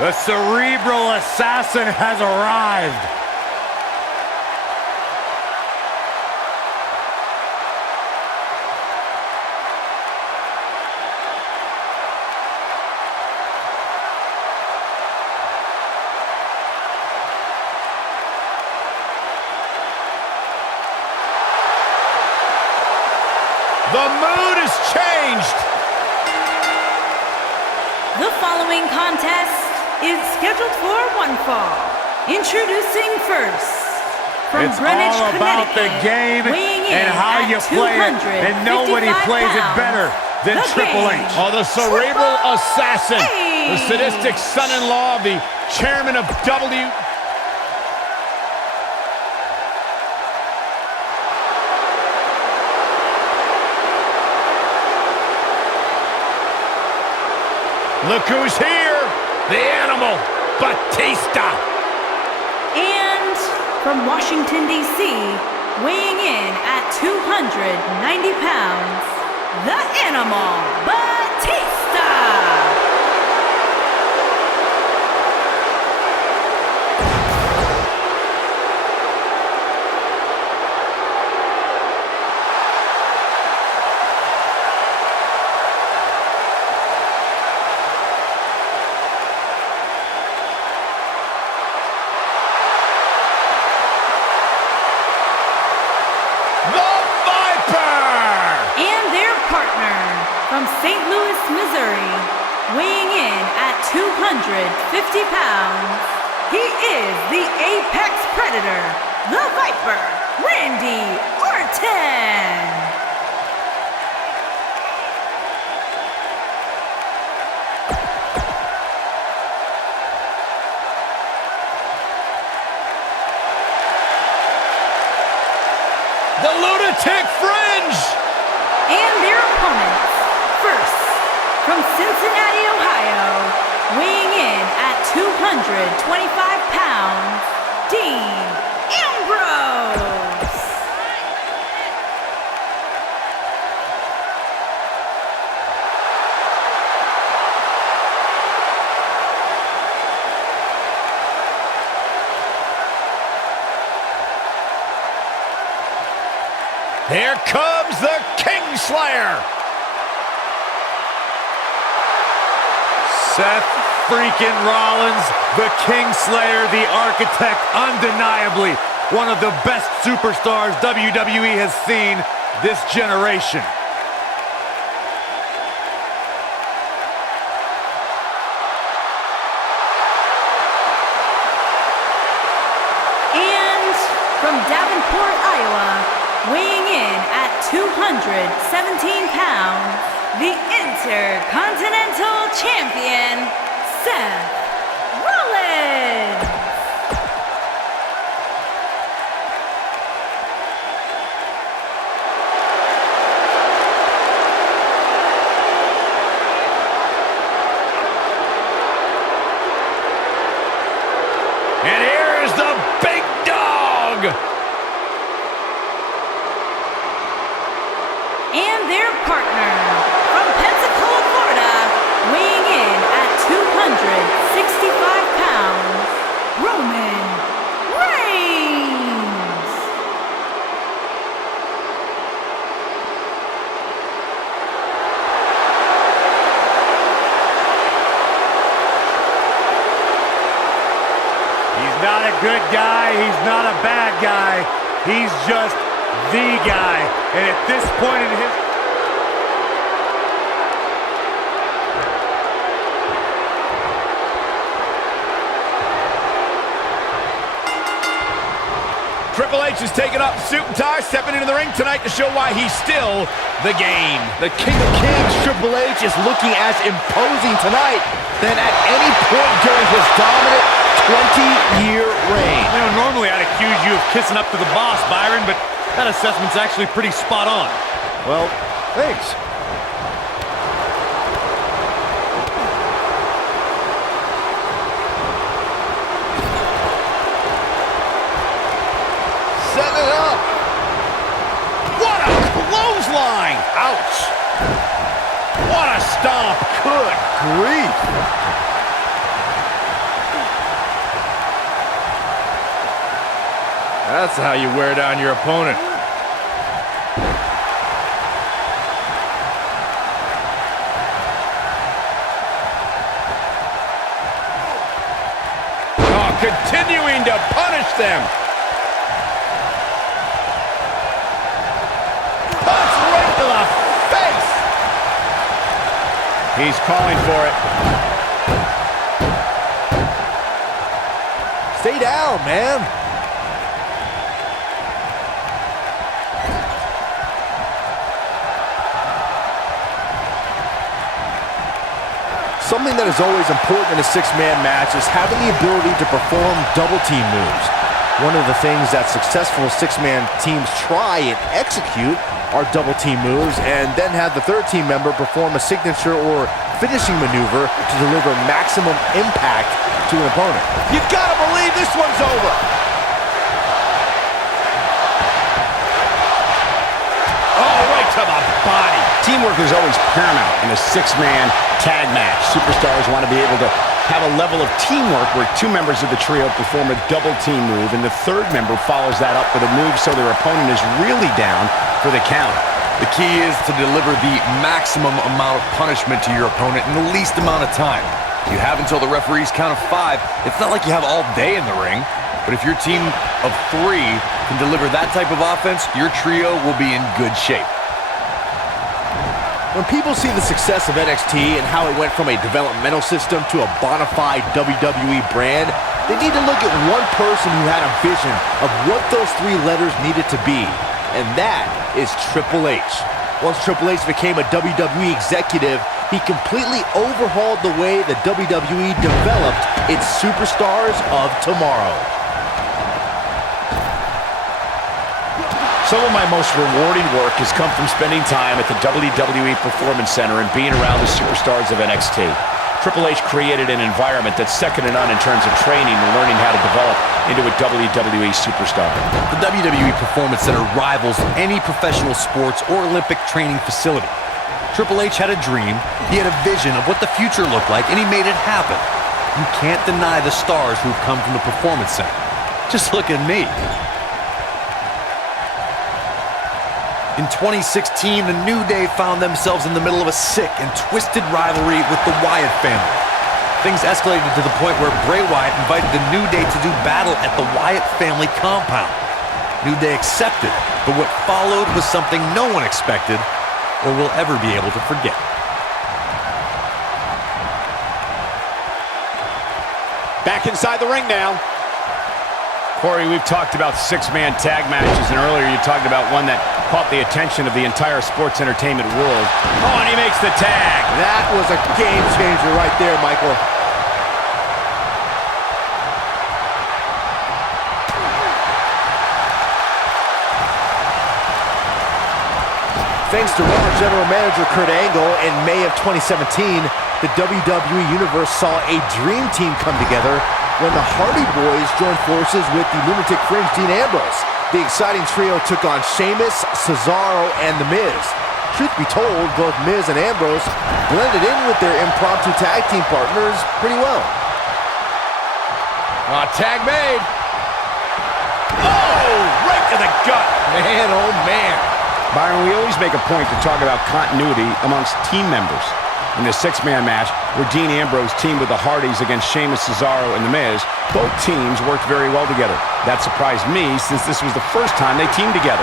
The cerebral assassin has arrived. The mood has changed. The following contest is scheduled for one fall. Introducing first, from Greenwich, all about Connecticut, the game weighing in and how at you play it, and nobody 255 plays it better than the Triple H. Game. Oh, the cerebral assassin. The H. sadistic son-in-law of the chairman of W. Look who's here, the animal, Batista. And from Washington, D.C., weighing in at 290 pounds, the animal, Batista! From St. Louis, Missouri, weighing in at 250 pounds, he is the Apex Predator, the Viper, Randy Orton! The Lunatic Fringe! And their opponents. First, from Cincinnati, Ohio, weighing in at 225 pounds, Dean Ambrose. Here comes the Kingslayer. Seth freaking Rollins, the Kingslayer, the architect, undeniably one of the best superstars WWE has seen this generation. And from Davenport, Iowa, weighing in at 217 pounds, the Intercontinental Champion, Seth Rollins! And here is the big dog! And their partner, from Pensacola, Florida, weighing in at 265 pounds, Roman Reigns! He's not a good guy, he's not a bad guy, he's just the guy. And at this point in his... Triple H is taking off the suit and tie, stepping into the ring tonight to show why he's still the game. The King of Kings, Triple H, is looking as imposing tonight than at any point during his dominant 20-year reign. You know, normally I'd accuse you of kissing up to the boss, Byron, but that assessment's actually pretty spot on. Well, thanks. Set it up. What a clothesline. Ouch. What a stomp. Good grief. That's how you wear down your opponent. Oh, continuing to punish them. Punch right to the face. He's calling for it. Stay down, man. Something that is always important in a six-man match is having the ability to perform double team moves. One of the things that successful six-man teams try and execute are double team moves, and then have the third team member perform a signature or finishing maneuver to deliver maximum impact to an opponent. You've got to believe this one's over. Oh, right to the body. Teamwork is always paramount in a six-man tag match. Superstars want to be able to have a level of teamwork where two members of the trio perform a double team move, and the third member follows that up with a move so their opponent is really down for the count. The key is to deliver the maximum amount of punishment to your opponent in the least amount of time. You have until the referee's count of 5. It's not like you have all day in the ring, but if your team of 3 can deliver that type of offense, your trio will be in good shape. When people see the success of NXT and how it went from a developmental system to a bona fide WWE brand, they need to look at one person who had a vision of what those 3 letters needed to be, and that is Triple H. Once Triple H became a WWE executive, he completely overhauled the way the WWE developed its superstars of tomorrow. Some of my most rewarding work has come from spending time at the WWE Performance Center and being around the superstars of NXT. Triple H created an environment that's second to none in terms of training and learning how to develop into a WWE superstar. The WWE Performance Center rivals any professional sports or Olympic training facility. Triple H had a dream, he had a vision of what the future looked like, and he made it happen. You can't deny the stars who've come from the Performance Center. Just look at me. In 2016, the New Day found themselves in the middle of a sick and twisted rivalry with the Wyatt family. Things escalated to the point where Bray Wyatt invited the New Day to do battle at the Wyatt family compound. New Day accepted, but what followed was something no one expected or will ever be able to forget. Back inside the ring now. Corey, we've talked about six-man tag matches, and earlier you talked about one that caught the attention of the entire sports entertainment world. Oh, and he makes the tag. That was a game changer right there, Michael. Thanks to Raw General Manager Kurt Angle, in May of 2017, the WWE Universe saw a dream team come together when the Hardy Boys joined forces with the Lunatic Fringe Dean Ambrose. The exciting trio took on Sheamus, Cesaro, and The Miz. Truth be told, both Miz and Ambrose blended in with their impromptu tag team partners pretty well. Tag made. Oh, right to the gut. Man, oh man. Byron, we always make a point to talk about continuity amongst team members. In the six-man match, where Dean Ambrose teamed with the Hardys against Sheamus, Cesaro, and The Miz, both teams worked very well together. That surprised me, since this was the first time they teamed together.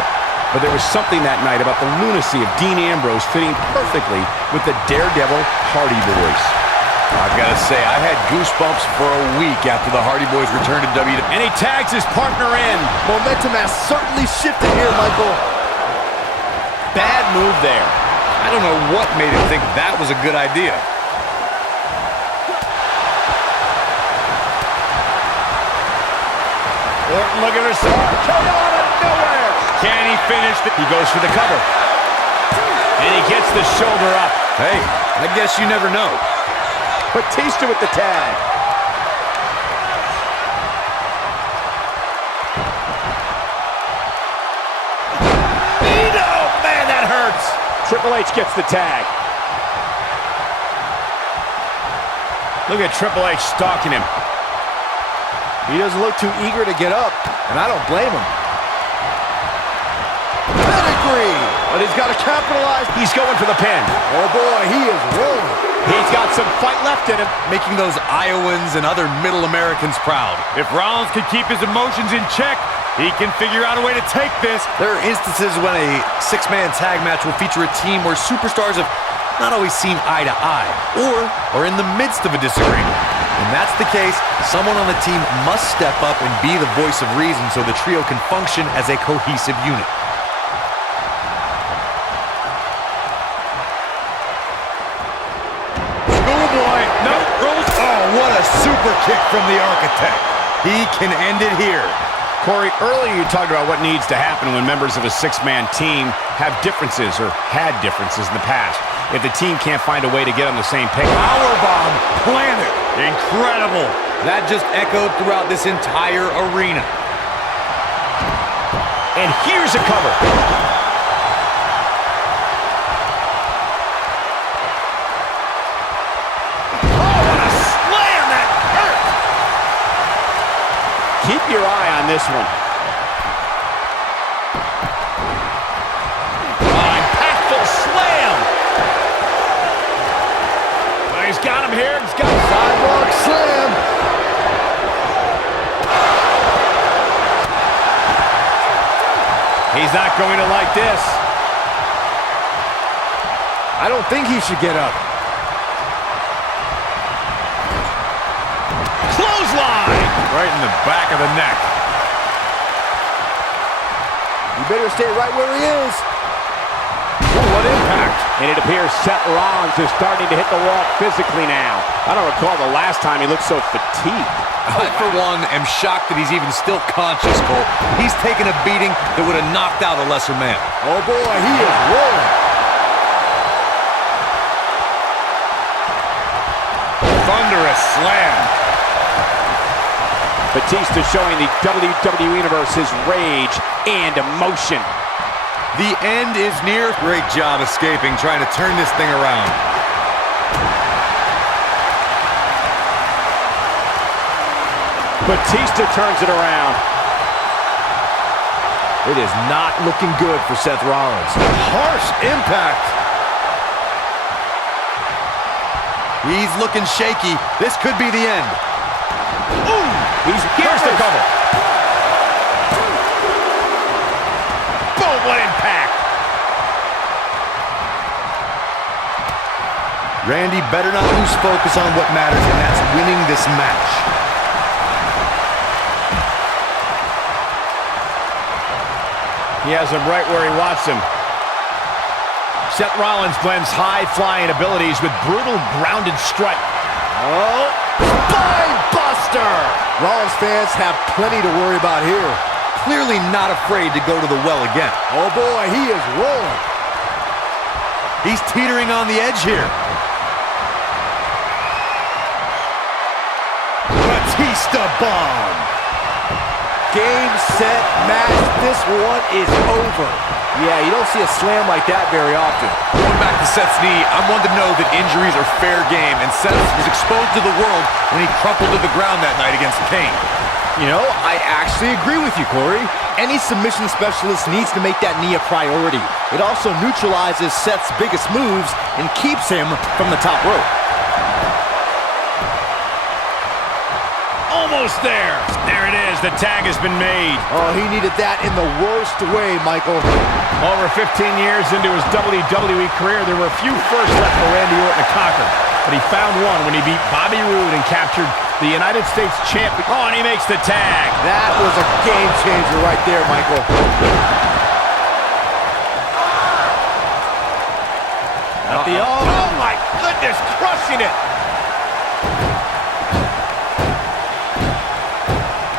But there was something that night about the lunacy of Dean Ambrose fitting perfectly with the Daredevil Hardy Boys. I've got to say, I had goosebumps for a week after the Hardy Boys returned to WWE. And he tags his partner in. Momentum has certainly shifted here, Michael. Bad move there. I don't know what made him think that was a good idea. Orton looking for some out of nowhere. Can he finish? He goes for the cover. And he gets the shoulder up. Hey, I guess you never know. Batista with the tag. Man, that hurts. Triple H gets the tag. Look at Triple H stalking him. He doesn't look too eager to get up, and I don't blame him. But he's got to capitalize. He's going for the pin. Oh boy, he is rolling. He's got some fight left in him. Making those Iowans and other Middle Americans proud. If Rollins can keep his emotions in check, he can figure out a way to take this. There are instances when a six-man tag match will feature a team where superstars have not always seen eye to eye, or are in the midst of a disagreement. When that's the case, someone on the team must step up and be the voice of reason so the trio can function as a cohesive unit. Schoolboy, no, rolls. Oh, what a super kick from the Architect. He can end it here. Corey, earlier you talked about what needs to happen when members of a six-man team have differences or had differences in the past. If the team can't find a way to get on the same page. Powerbomb planted. Incredible. That just echoed throughout this entire arena. And here's a cover. Keep your eye on this one. Impactful slam. He's got him here. He's got him. Sidewalk slam. He's not going to like this. I don't think he should get up. Clothesline. Right in the back of the neck. You better stay right where he is. Ooh, what impact. And it appears Seth Rollins is starting to hit the wall physically now. I don't recall the last time he looked so fatigued. I, for one, am shocked that he's even still conscious, Cole. He's taken a beating that would have knocked out a lesser man. Oh boy, he is rolling. Thunderous slam. Batista showing the WWE Universe his rage and emotion. The end is near. Great job escaping, trying to turn this thing around. Batista turns it around. It is not looking good for Seth Rollins. Harsh impact. He's looking shaky. This could be the end. Ooh! Here's the cover. Boom, what impact. Randy better not lose focus on what matters, and that's winning this match. He has him right where he wants him. Seth Rollins blends high-flying abilities with brutal grounded strike. Oh, spine buster! Rollins fans have plenty to worry about here. Clearly not afraid to go to the well again. Oh boy, he is rolling. He's teetering on the edge here. Batista bomb. Game, set, match. This one is over. Yeah, you don't see a slam like that very often. Going back to Seth's knee, I'm one to know that injuries are fair game, and Seth was exposed to the world when he crumpled to the ground that night against Kane. You know, I actually agree with you, Corey. Any submission specialist needs to make that knee a priority. It also neutralizes Seth's biggest moves and keeps him from the top rope. Almost there. There it is. The tag has been made. Oh, he needed that in the worst way, Michael. Over 15 years into his WWE career, there were a few firsts left for Randy Orton to conquer. But he found one when he beat Bobby Roode and captured the United States champion. Oh, and he makes the tag. That was a game changer right there, Michael. Oh, my goodness, crushing it.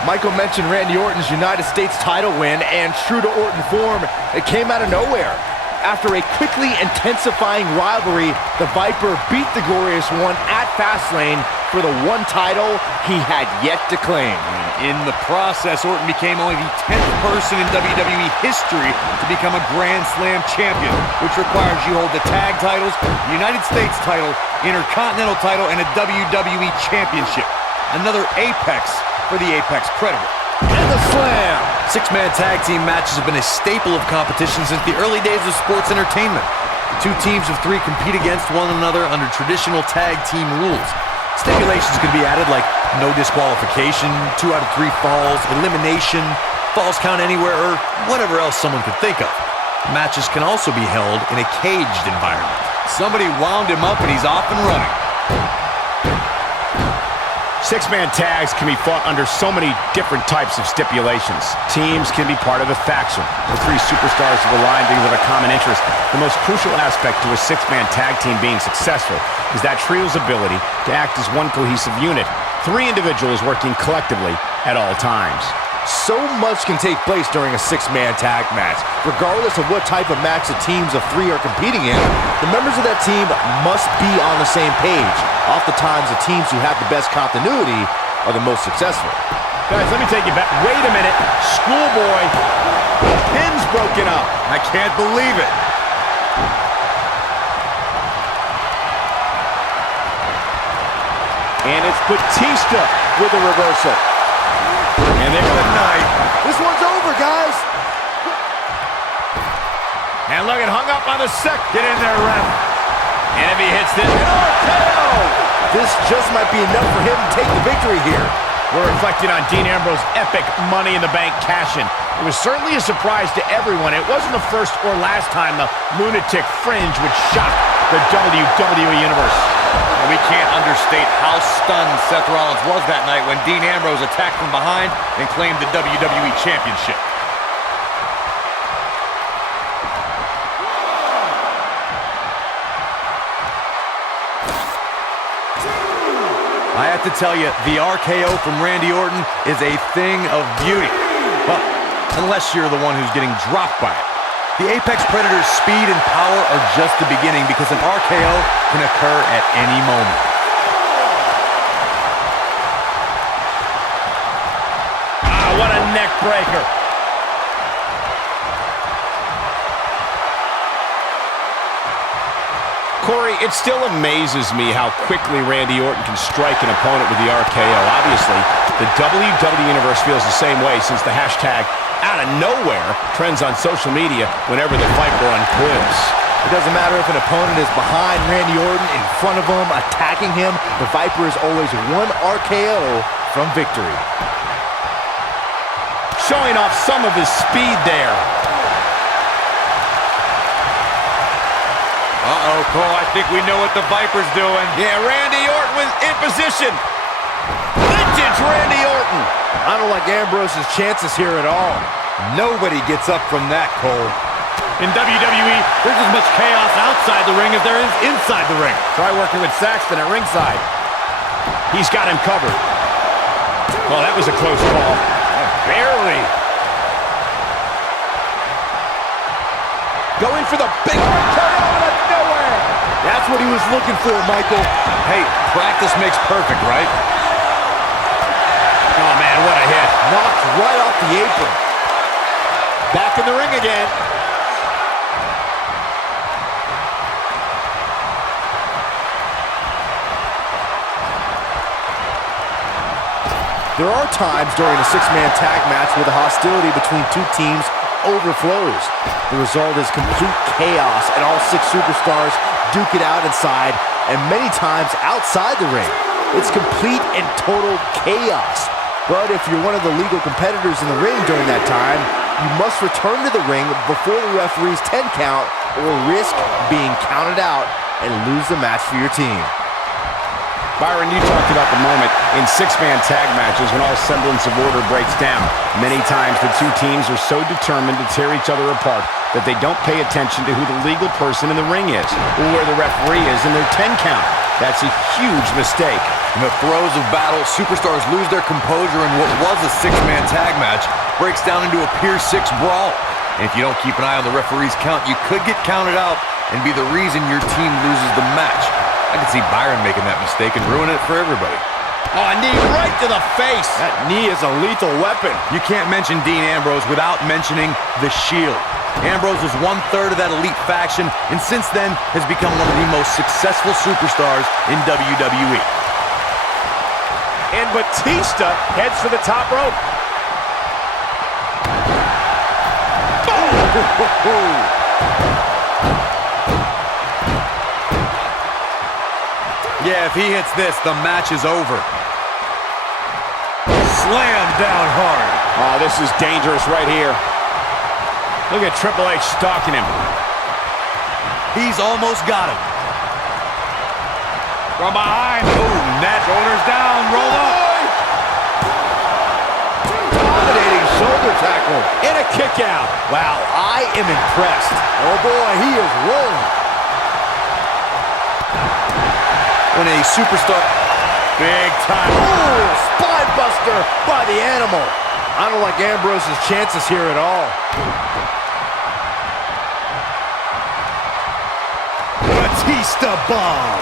Michael mentioned Randy Orton's United States title win, and true to Orton form, it came out of nowhere. After a quickly intensifying rivalry, the Viper beat the Glorious One at Fastlane for the one title he had yet to claim. In the process, Orton became only the 10th person in WWE history to become a Grand Slam champion, which requires you hold the tag titles, the United States title, Intercontinental title, and a WWE championship. Another apex for the Apex Predator. the slam. Six-man tag team matches have been a staple of competition since the early days of sports entertainment. Two teams of three compete against one another under traditional tag team rules. Stipulations can be added like no disqualification, 2 out of 3 falls, elimination, falls count anywhere, or whatever else someone could think of. Matches can also be held in a caged environment. Somebody wound him up and he's off and running. Six-man tags can be fought under so many different types of stipulations. Teams can be part of a faction. The 3 superstars have aligned because of a common interest. The most crucial aspect to a six-man tag team being successful is that trio's ability to act as one cohesive unit. 3 individuals working collectively at all times. So much can take place during a 6-man tag match. Regardless of what type of match the teams of 3 are competing in, the members of that team must be on the same page. Oftentimes, the teams who have the best continuity are the most successful. Guys, let me take you back. Wait a minute. Schoolboy. The pin's broken up. I can't believe it. And it's Batista with a reversal. And there's the night. This one's over, guys. And look, it hung up on the second. Get in there, ref. And if he hits this, This just might be enough for him to take the victory here. we're reflecting on Dean Ambrose's epic Money in the Bank cash-in. It was certainly a surprise to everyone. It wasn't the first or last time the lunatic fringe would shock the WWE Universe. And we can't understate how stunned Seth Rollins was that night when Dean Ambrose attacked from behind and claimed the WWE Championship. I have to tell you, the RKO from Randy Orton is a thing of beauty. Well, unless you're the one who's getting dropped by it. The Apex Predator's speed and power are just the beginning because an RKO can occur at any moment. Ah, what a neck breaker. Corey, it still amazes me how quickly Randy Orton can strike an opponent with the RKO. Obviously, the WWE Universe feels the same way since the hashtag out of nowhere trends on social media whenever the Viper uncoils. It doesn't matter if an opponent is behind Randy Orton, in front of him, attacking him. The Viper is always one RKO from victory. Showing off some of his speed there. Uh-oh, Cole, I think we know what the Viper's doing. Yeah, Randy Orton was in position. Vintage Randy Orton. I don't like Ambrose's chances here at all. Nobody gets up from that, Cole. In WWE, There's as much chaos outside the ring as there is inside the ring. try working with Saxton at ringside. He's got him covered. Well, that was a close call. Barely. Going for the big RKO out of nowhere. That's what he was looking for, Michael. Hey, practice makes perfect, right? Oh, man, what a hit. Knocked right off the apron. Back in the ring again. There are times during a 6-man tag match where the hostility between 2 teams overflows. The result is complete chaos, and all 6 superstars duke it out inside and many times outside the ring. It's complete and total chaos. But if you're one of the legal competitors in the ring during that time, you must return to the ring before the referee's 10 count or risk being counted out and lose the match for your team. Byron, you talked about the moment in 6-man tag matches when all semblance of order breaks down. Many times the 2 teams are so determined to tear each other apart that they don't pay attention to who the legal person in the ring is or where the referee is in their 10 count. That's a huge mistake. In the throes of battle, superstars lose their composure and what was a 6-man tag match breaks down into a Pier 6 brawl. And if you don't keep an eye on the referee's count, you could get counted out and be the reason your team loses the match. I could see Byron making that mistake and ruin it for everybody. Oh, a knee right to the face. That knee is a lethal weapon. You can't mention Dean Ambrose without mentioning the Shield. Ambrose was 1/3 of that elite faction, and since then has become one of the most successful superstars in WWE. And Batista heads for the top rope. Yeah, if he hits this, the match is over. Slam down hard. Oh, this is dangerous right here. Look at Triple H stalking him. He's almost got him. From behind. Oh, net. Shoulders down, roll up. Dominating shoulder tackle. And a kick out. Wow, I am impressed. Oh boy, he is rolling. When a superstar... Big time. Oh, spine buster by the animal. I don't like Ambrose's chances here at all. Batista bomb.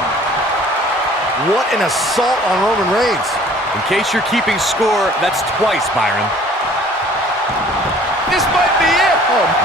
What an assault on Roman Reigns. In case you're keeping score, that's twice, Byron. This might be it.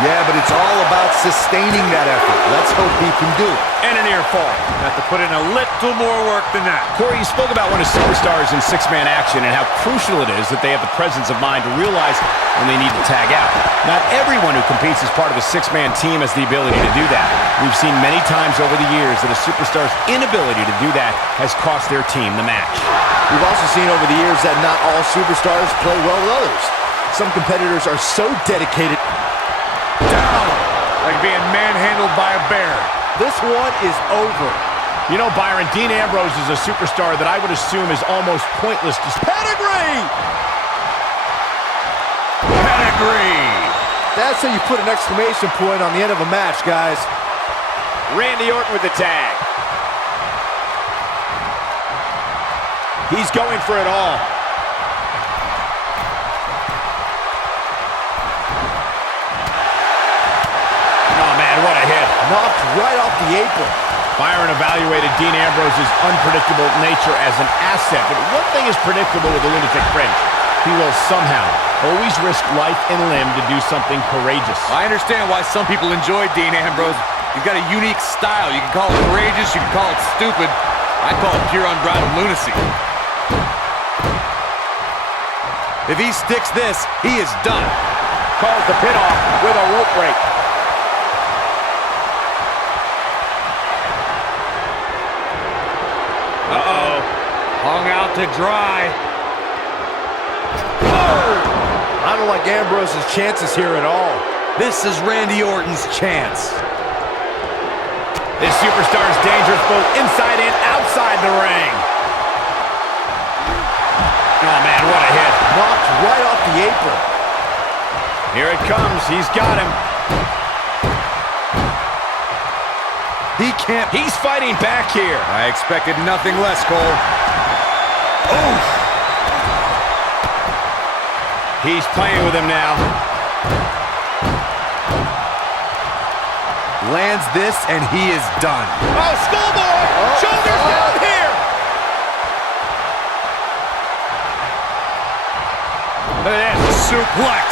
Yeah, but it's all about sustaining that effort. Let's hope he can do it. And an ear fall. Have to put in a little more work than that. Corey, you spoke about one of superstars in six-man action and how crucial it is that they have the presence of mind to realize when they need to tag out. Not everyone who competes as part of a six-man team has the ability to do that. We've seen many times over the years that a superstar's inability to do that has cost their team the match. We've also seen over the years that not all superstars play well with others. Some competitors are so dedicated. Down. Like being manhandled by a bear. This one is over. You know, Byron, Dean Ambrose is a superstar that I would assume is almost pointless to... Pedigree! Pedigree. That's how you put an exclamation point on the end of a match, guys. Randy Orton with the tag. He's going for it all. Oh, man, what a hit. Knocked right off the apron. Byron evaluated Dean Ambrose's unpredictable nature as an asset, but one thing is predictable with the lunatic fringe. He will somehow always risk life and limb to do something courageous. I understand why some people enjoy Dean Ambrose. He's got a unique style. You can call it courageous, you can call it stupid. I call it pure unbridled lunacy. If he sticks this, he is done. Calls the pin off with a rope break. Uh-oh. Hung out to dry. I don't like Ambrose's chances here at all. This is Randy Orton's chance. This superstar is dangerous both inside and outside the ring. Oh, man, what a hit. Knocked right off the apron. Here it comes. He's got him. He can't... He's fighting back here. I expected nothing less, Cole. Oof. He's playing with him now. Lands this, and he is done. Oh, schoolboy! Shoulders down here! Look at this. Suplex.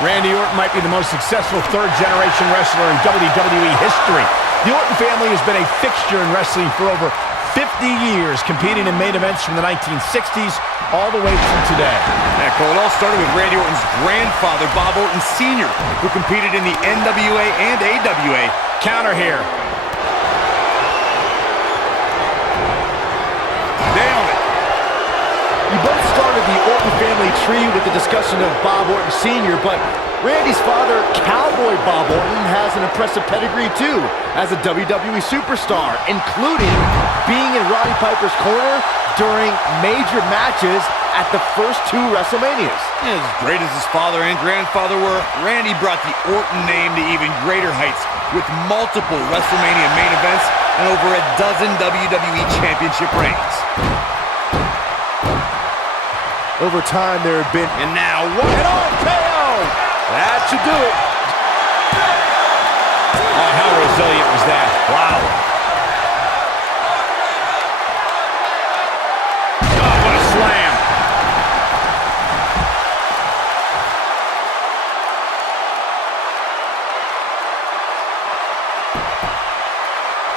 Randy Orton might be the most successful third-generation wrestler in WWE history. The Orton family has been a fixture in wrestling for over 50 years, competing in main events from the 1960s all the way through today. Yeah, Cole, it all started with Randy Orton's grandfather, Bob Orton Sr., who competed in the NWA and AWA. Counter here. Nailed it. You both started the Orton family tree with the discussion of Bob Orton Sr., but Randy's father, Cowboy Bob Orton, has an impressive pedigree too as a WWE superstar, including being in Roddy Piper's corner during major matches at the first two WrestleManias. Yeah, as great as his father and grandfather were, Randy brought the Orton name to even greater heights with multiple WrestleMania main events and over a dozen WWE Championship reigns. Over time, there have been... And now, what an RKO! That should do it. Oh, how resilient was that? Wow. Oh, what a slam.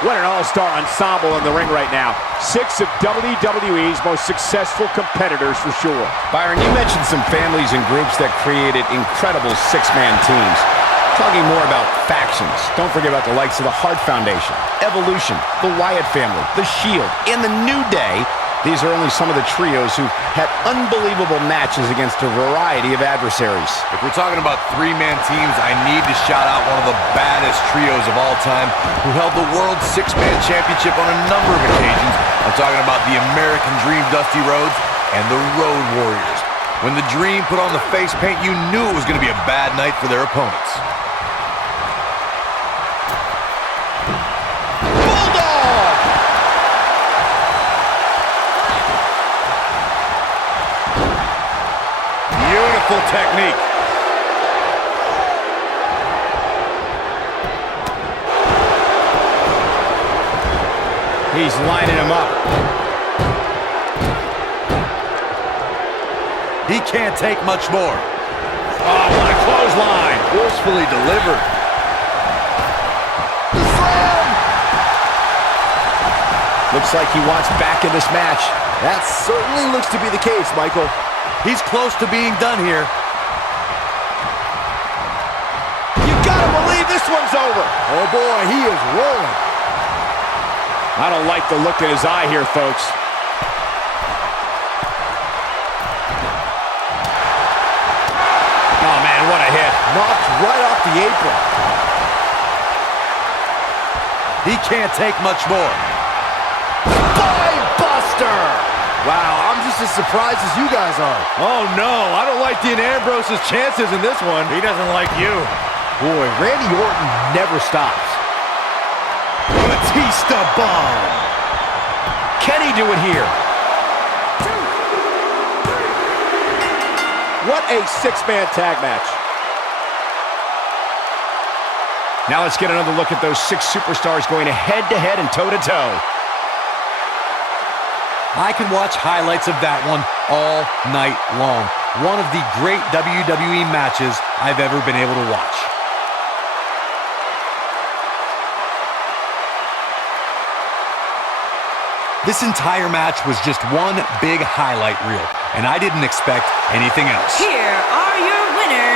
What an all-star ensemble in the ring right now. 6 of WWE's most successful competitors for sure. Byron, you mentioned some families and groups that created incredible six-man teams. Talking more about factions, don't forget about the likes of the Hart Foundation, Evolution, the Wyatt family, the Shield, and the New Day. These are only some of the trios who've had unbelievable matches against a variety of adversaries. If we're talking about three-man teams, I need to shout out one of the baddest trios of all time who held the World Six-Man Championship on a number of occasions. I'm talking about the American Dream Dusty Rhodes and the Road Warriors. When the Dream put on the face paint, you knew it was going to be a bad night for their opponents. Beautiful technique. He's lining him up. He can't take much more. Oh, what a clothesline. Forcefully delivered. Looks like he wants back in this match. That certainly looks to be the case, Michael. He's close to being done here. You gotta believe this one's over. Oh boy, he is rolling. I don't like the look in his eye here, folks. Oh, man, what a hit. Knocked right off the apron. He can't take much more. Buster! Wow, I'm just as surprised as you guys are. Oh, no. I don't like Dean Ambrose's chances in this one. He doesn't like you. Boy, Randy Orton never stops. Batista bomb. Can he do it here? What a six-man tag match. Now let's get another look at those 6 superstars going head-to-head and toe-to-toe. I can watch highlights of that one all night long. One of the great WWE matches I've ever been able to watch. This entire match was just one big highlight reel, and I didn't expect anything else. Here are your winners,